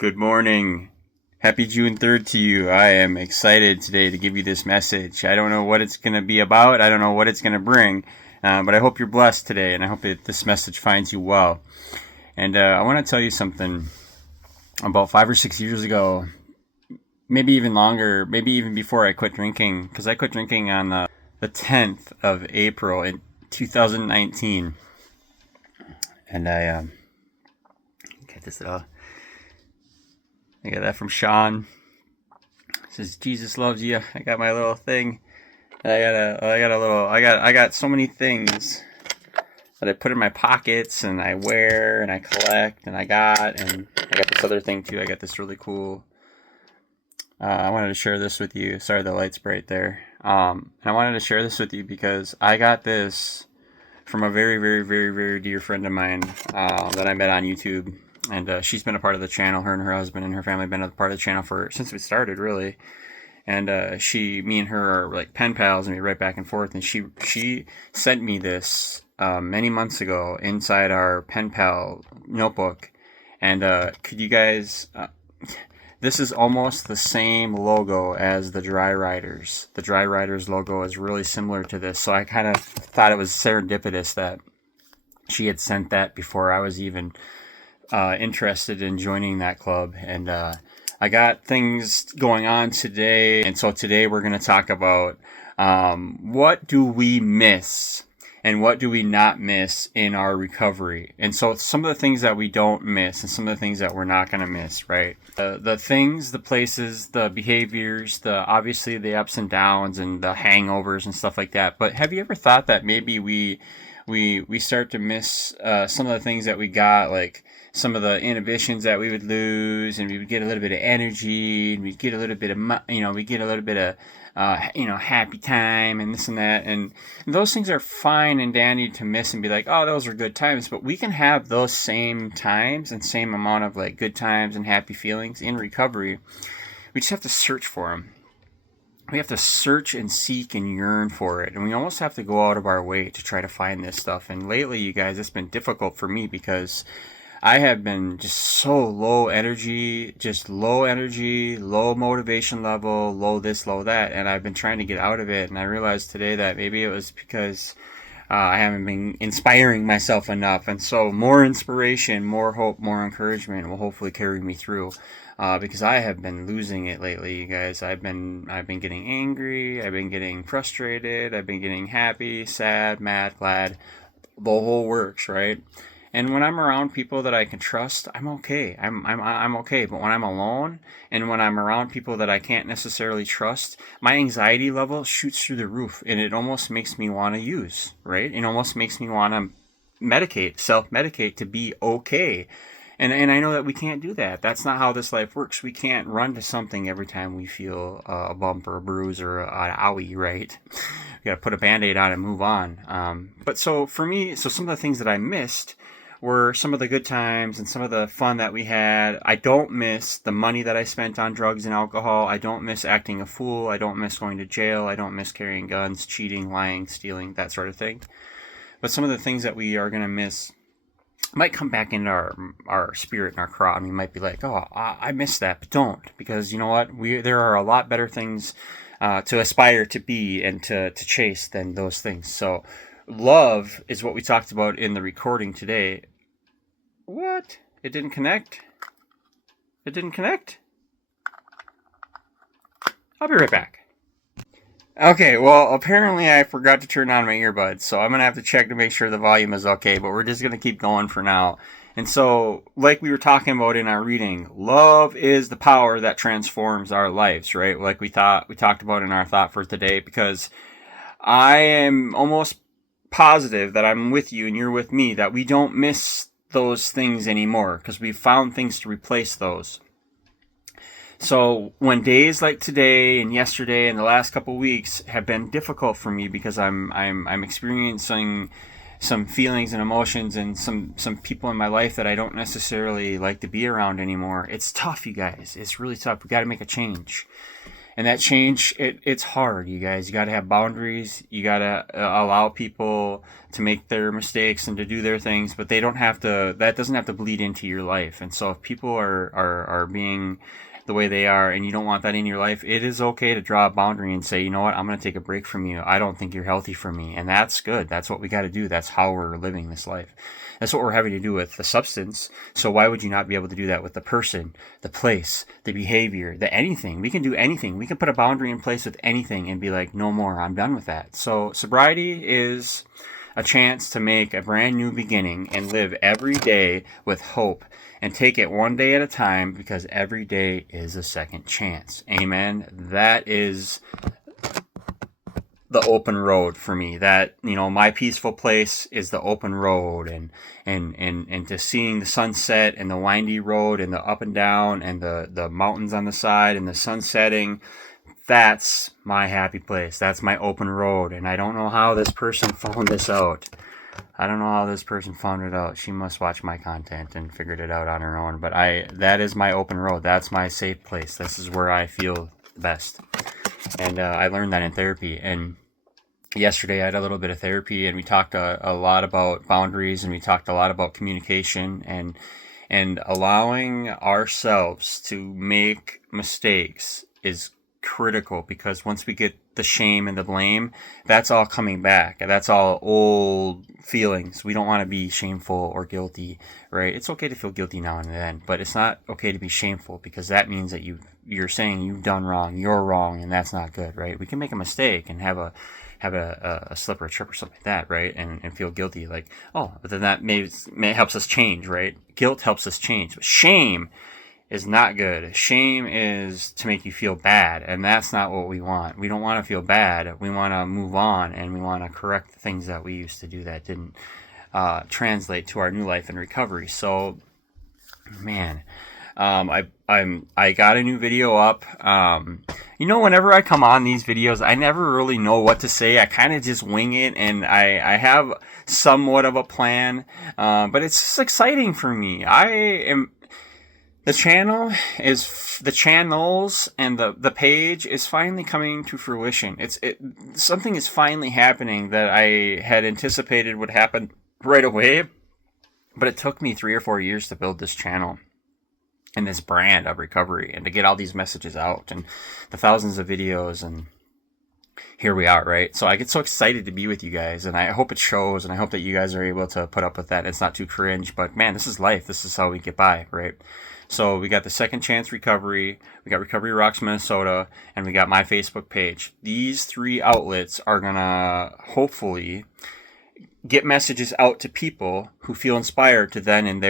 Good morning. Happy June 3rd to you. I am excited today to give you this message. I don't know what it's going to be about. I don't know what it's going to bring, but I hope you're blessed today, and I hope that this message finds you well. And I want to tell you something. About 5 or 6 years ago, maybe even longer, maybe even before I quit drinking, because I quit drinking on the 10th of April in 2019. And I get this I got that from Sean. It says Jesus loves you. I got my little thing. I got so many things that I put in my pockets and I wear and I collect and I got this other thing too. I got this really cool. I wanted to share this with you. Sorry, the light's bright there. I wanted to share this with you because I got this from a very, very, very, very dear friend of mine that I met on YouTube. And she's been a part of the channel. Her and her husband and her family have been a part of the channel since we started, really. And me and her are like pen pals, and we write back and forth. And she sent me this many months ago inside our pen pal notebook. And could you guys? This is almost the same logo as the Dry Riders. The Dry Riders logo is really similar to this. So I kind of thought it was serendipitous that she had sent that before I was even interested in joining that club. And I got things going on today, and so today we're going to talk about what do we miss and what do we not miss in our recovery. And so some of the things that we don't miss and some of the things that we're not going to miss, right? The things, the places, the behaviors, obviously the ups and downs and the hangovers and stuff like that. But have you ever thought that maybe we start to miss some of the things that we got, like some of the inhibitions that we would lose, and we would get a little bit of energy, and we'd get a little bit of, we get a little bit of, happy time and this and that. And those things are fine and dandy to miss and be like, oh, those were good times. But we can have those same times and same amount of like good times and happy feelings in recovery. We just have to search for them. We have to search and seek and yearn for it. And we almost have to go out of our way to try to find this stuff. And lately, you guys, it's been difficult for me because I have been just so low energy, low motivation level, low this, low that. And I've been trying to get out of it. And I realized today that maybe it was because I haven't been inspiring myself enough. And so more inspiration, more hope, more encouragement will hopefully carry me through. Because I have been losing it lately, you guys. I've been getting angry, I've been getting frustrated, I've been getting happy, sad, mad, glad, the whole works, right? And when I'm around people that I can trust, I'm okay. I'm okay. But when I'm alone and when I'm around people that I can't necessarily trust, my anxiety level shoots through the roof, and it almost makes me want to use, right? It almost makes me want to self-medicate to be okay. And I know that we can't do that. That's not how this life works. We can't run to something every time we feel a bump or a bruise or an owie, right? We got to put a Band-Aid on and move on. But so for me, some of the things that I missed were some of the good times and some of the fun that we had. I don't miss the money that I spent on drugs and alcohol. I don't miss acting a fool. I don't miss going to jail. I don't miss carrying guns, cheating, lying, stealing, that sort of thing. But some of the things that we are going to miss might come back into our spirit and our craw. And we might be like, oh, I miss that, but don't. Because you know what? There are a lot better things to aspire to be and to chase than those things. So love is what we talked about in the recording today. What? It didn't connect? It didn't connect? I'll be right back. Okay, well, apparently I forgot to turn on my earbuds, so I'm going to have to check to make sure the volume is okay, but we're just going to keep going for now. And so, like we were talking about in our reading, love is the power that transforms our lives, right? Like we talked about in our thought for today, because I am almost positive that I'm with you and you're with me, that we don't miss those things anymore because we've found things to replace those. So when days like today and yesterday and the last couple of weeks have been difficult for me because I'm experiencing some feelings and emotions and some people in my life that I don't necessarily like to be around anymore, it's tough, you guys. It's really tough. We got to make a change. And that change, it's hard, you guys. You got to have boundaries. You got to allow people to make their mistakes and to do their things, but they don't have to, that doesn't have to bleed into your life. And so if people are being the way they are and you don't want that in your life, it is okay to draw a boundary and say, you know what, I'm going to take a break from you. I don't think you're healthy for me. And that's good. That's what we got to do. That's how we're living this life. That's what we're having to do with the substance. So why would you not be able to do that with the person, the place, the behavior, the anything? We can do anything. We can put a boundary in place with anything and be like, no more, I'm done with that. So sobriety is a chance to make a brand new beginning and live every day with hope and take it one day at a time, because every day is a second chance. Amen. That is the open road for me. That, you know, my peaceful place is the open road, and to seeing the sunset and the windy road and the up and down and the mountains on the side and the sun setting. That's my happy place. That's my open road. And I don't know how this person found this out. I don't know how this person found it out. She must watch my content and figured it out on her own. But that is my open road. That's my safe place. This is where I feel the best. And I learned that in therapy. And yesterday I had a little bit of therapy, and we talked a lot about boundaries, and we talked a lot about communication and allowing ourselves to make mistakes is critical, because once we get the shame and the blame, that's all coming back. That's all old feelings. We don't want to be shameful or guilty, right? It's okay to feel guilty now and then, but it's not okay to be shameful, because that means that you're saying you've done wrong, you're wrong, and that's not good, right? We can make a mistake and have a slip or a trip or something like that, right? And feel guilty, like, oh, but then that may helps us change, right? Guilt helps us change, but shame is not good. Shame is to make you feel bad, and that's not what we want. We don't want to feel bad. We want to move on, and we want to correct the things that we used to do that didn't translate to our new life and recovery. So, man, I got a new video up. You know, whenever I come on these videos, I never really know what to say. I kind of just wing it, and I have somewhat of a plan, but it's just exciting for me. The channels and the page is finally coming to fruition. Something is finally happening that I had anticipated would happen right away, but it took me 3 or 4 years to build this channel and this brand of recovery, and to get all these messages out and the thousands of videos, and here we are, right? So I get so excited to be with you guys, and I hope it shows, and I hope that you guys are able to put up with that. It's not too cringe, but man, this is life. This is how we get by, right? So we got the Second Chance Recovery, we got Recovery Rocks Minnesota, and we got my Facebook page. These 3 outlets are gonna hopefully get messages out to people who feel inspired to then in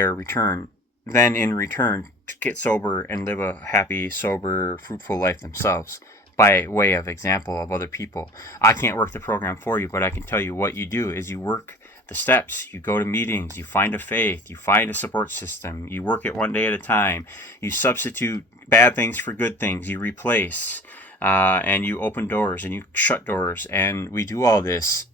return to get sober and live a happy, sober, fruitful life themselves, by way of example of other people. I can't work the program for you, but I can tell you what you do is you work the steps, you go to meetings, you find a faith, you find a support system, you work it one day at a time, you substitute bad things for good things, you replace, and you open doors and you shut doors, and we do all this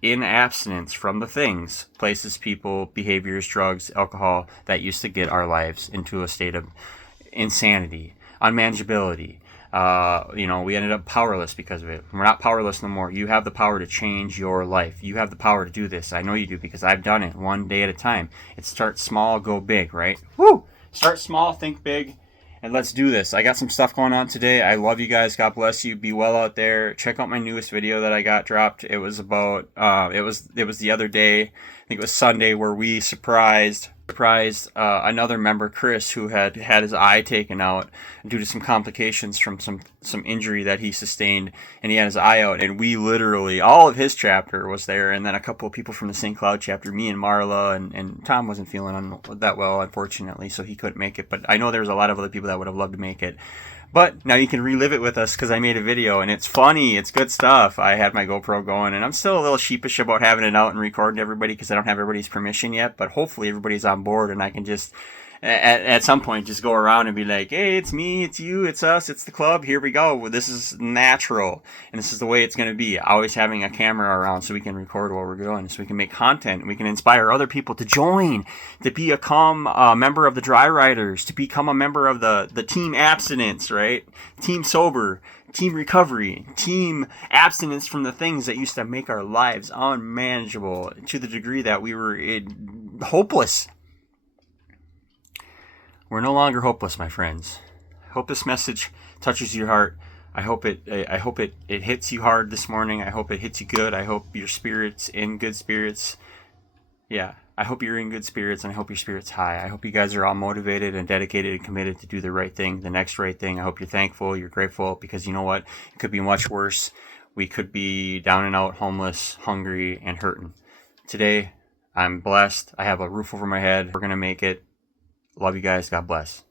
in abstinence from the things, places, people, behaviors, drugs, alcohol that used to get our lives into a state of insanity, unmanageability. We ended up powerless because of it. We're not powerless no more. You have the power to change your life. You have the power to do this. I know you do, because I've done it one day at a time. It starts small, go big, right? Woo! Start small, think big, and let's do this. I got some stuff going on today. I love you guys. God bless you. Be well out there. Check out my newest video that I got dropped. It was about, it was the other day, I think it was Sunday, where we surprised another member, Chris, who had his eye taken out due to some complications from some injury that he sustained, and he had his eye out, and we literally, all of his chapter was there, and then a couple of people from the St. Cloud chapter, me and Marla, and Tom wasn't feeling that well, unfortunately, so he couldn't make it, but I know there was a lot of other people that would have loved to make it. But now you can relive it with us, because I made a video, and it's funny. It's good stuff. I had my GoPro going, and I'm still a little sheepish about having it out and recording everybody, because I don't have everybody's permission yet. But hopefully everybody's on board, and I can just at some point just go around and be like, hey, it's me, it's you, it's us, it's the club, here we go. This is natural, and this is the way it's going to be. Always having a camera around so we can record what we're doing, so we can make content, we can inspire other people to join, to become a member of the Dry Riders, to become a member of the Team Abstinence, right? Team Sober, Team Recovery, Team Abstinence from the things that used to make our lives unmanageable to the degree that we were hopeless. We're no longer hopeless, my friends. I hope this message touches your heart. I hope it hits you hard this morning. I hope it hits you good. I hope your spirit's in good spirits. Yeah, I hope you're in good spirits, and I hope your spirit's high. I hope you guys are all motivated and dedicated and committed to do the right thing, the next right thing. I hope you're thankful, you're grateful, because you know what? It could be much worse. We could be down and out, homeless, hungry, and hurting. Today, I'm blessed. I have a roof over my head. We're going to make it. Love you guys. God bless.